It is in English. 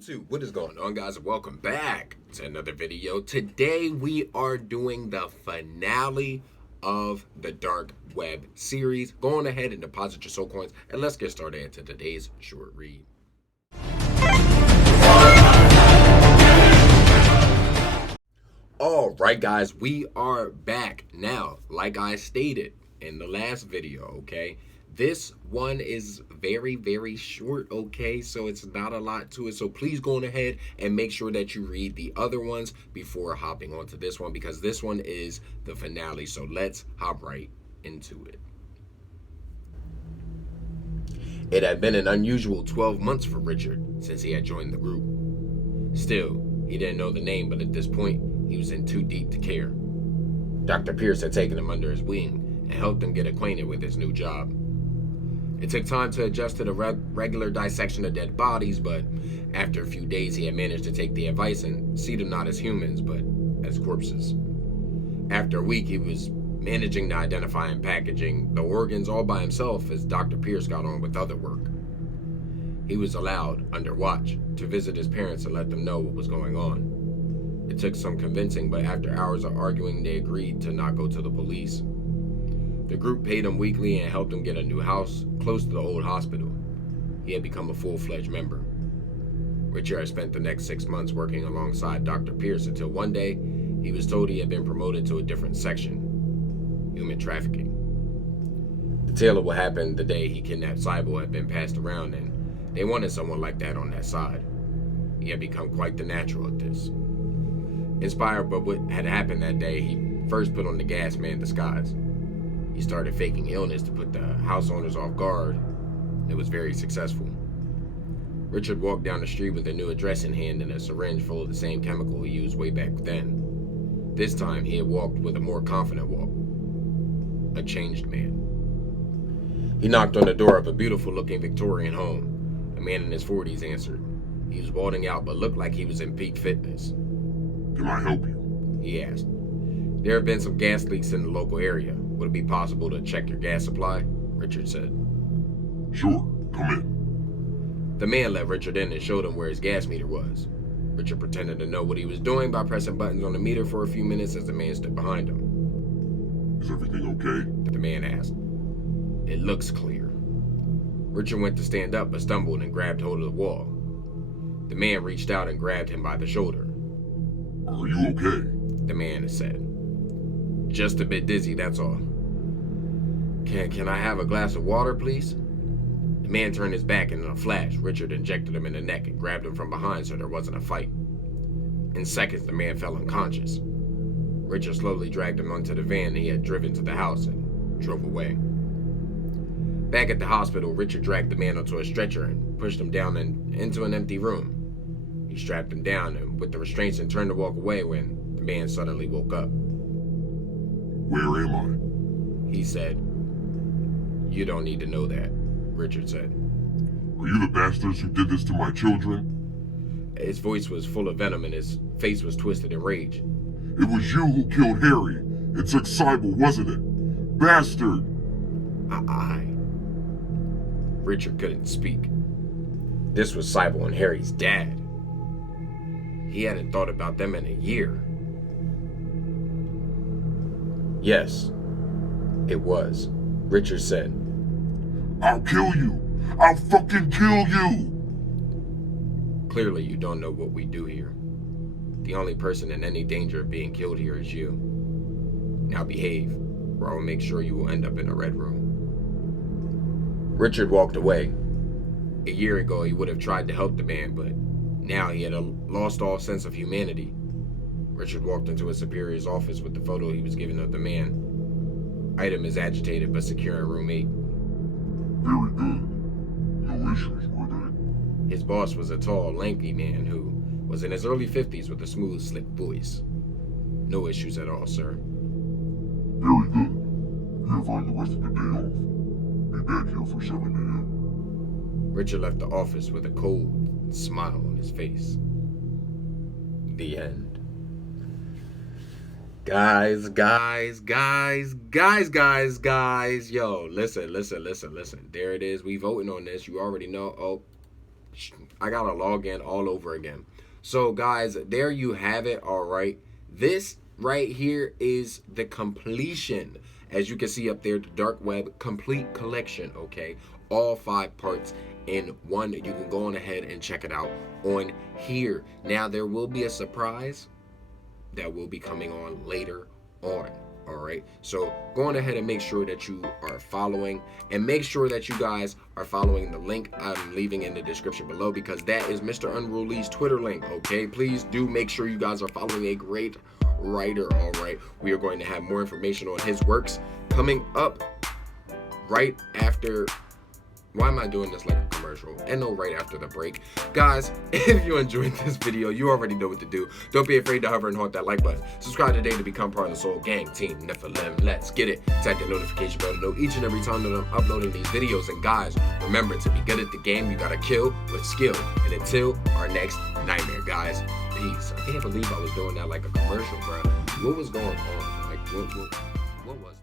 YouTube, what is going on, guys? Welcome back to another video. Today we are doing the finale of the Dark Web series. Go on ahead and deposit your soul coins, and let's get started into today's short read. All right, guys, we are back now. Like I stated in the last video, okay, this one is very short, okay, so it's not a lot to it. So please go on ahead and make sure that you read the other ones before hopping onto this one, because this one is the finale. So let's hop right into it. It had been an unusual 12 months for Richard since he had joined the group. Still, he didn't know the name, but at this point, he was in too deep to care. Dr. Pierce had taken him under his wing and helped him get acquainted with his new job. It took time to adjust to the regular dissection of dead bodies, but after a few days he had managed to take the advice and see them not as humans, but as corpses. After a week, he was managing to identify and packaging the organs all by himself as Dr. Pierce got on with other work. He was allowed, under watch, to visit his parents and let them know what was going on. It took some convincing, but after hours of arguing, they agreed to not go to the police. The group paid him weekly and helped him get a new house close to the old hospital. He had become a full-fledged member. Richard had spent the next 6 months working alongside Dr. Pierce until one day he was told he had been promoted to a different section: human trafficking. The tale of what happened the day he kidnapped Cyborg had been passed around, and they wanted someone like that on that side. He had become quite the natural at this. Inspired by what had happened that day, he first put on the gas man disguise. He started faking illness to put the house owners off guard. It was very successful. Richard walked down the street with a new address in hand and a syringe full of the same chemical he used way back then. This time, he had walked with a more confident walk. A changed man. He knocked on the door of a beautiful-looking Victorian home. A man in his 40s answered. He was balding out but looked like he was in peak fitness. "Can I help you?" he asked. There have been some gas leaks in the local area. Would it be possible to check your gas supply? Richard said. "Sure, come in." The man let Richard in and showed him where his gas meter was. Richard pretended to know what he was doing by pressing buttons on the meter for a few minutes as the man stood behind him. "Is everything okay?" The man asked. It looks clear. Richard went to stand up but stumbled and grabbed hold of the wall. The man reached out and grabbed him by the shoulder. "Are you okay?" The man said. Just a bit dizzy, that's all. Can I have a glass of water, please? The man turned his back, and in a flash, Richard injected him in the neck and grabbed him from behind so there wasn't a fight. In seconds, the man fell unconscious. Richard slowly dragged him onto the van he had driven to the house and drove away. Back at the hospital, Richard dragged the man onto a stretcher and pushed him down into an empty room. He strapped him down and with the restraints and turned to walk away when the man suddenly woke up. "Where am I?" he said. You don't need to know that, Richard said. "Are you the bastards who did this to my children?" His voice was full of venom and his face was twisted in rage. "It was you who killed Harry and took Cyborg, wasn't it? Bastard!" Richard couldn't speak. This was Cyborg and Harry's dad. He hadn't thought about them in a year. Yes, it was, Richard said. "I'll kill you! I'll fucking kill you!" Clearly you don't know what we do here. The only person in any danger of being killed here is you. Now behave, or I will make sure you will end up in a red room. Richard walked away. A year ago he would have tried to help the man, but now he had lost all sense of humanity. Richard walked into his superior's office with the photo he was given of the man. Item is agitated but secure in room 8. "Very good. No issues, were there?" His boss was a tall, lanky man who was in his early 50s with a smooth, slick voice. No issues at all, sir. "Very good. You have earned the rest of the day off. Be back here for 7 a.m. Richard left the office with a cold smile on his face. The end. Guys, yo, listen. There it is. We voting on this. You already know. Oh, I gotta log in all over again. So guys, there you have it. All right, this right here is the completion. As you can see up there, the Dark Web Complete Collection, okay? All 5 parts in one. You can go on ahead and check it out on here. Now, there will be a surprise that will be coming on later on. All right, so go on ahead and make sure that you are following, and make sure that you guys are following the link I'm leaving in the description below, because that is Mr. Unruly's Twitter link. Okay, please do make sure you guys are following a great writer. All right, we are going to have more information on his works coming up right after. Why am I doing this like a commercial? And no, right after the break. Guys, if you enjoyed this video, you already know what to do. Don't be afraid to hover and haunt that like button. Subscribe today to become part of the Soul Gang, Team Nephilim. Let's get it. Tap that notification bell to know each and every time that I'm uploading these videos. And guys, remember, to be good at the game, you gotta kill with skill. And until our next nightmare, guys, peace. I can't believe I was doing that like a commercial, bro. What was going on? Like, what was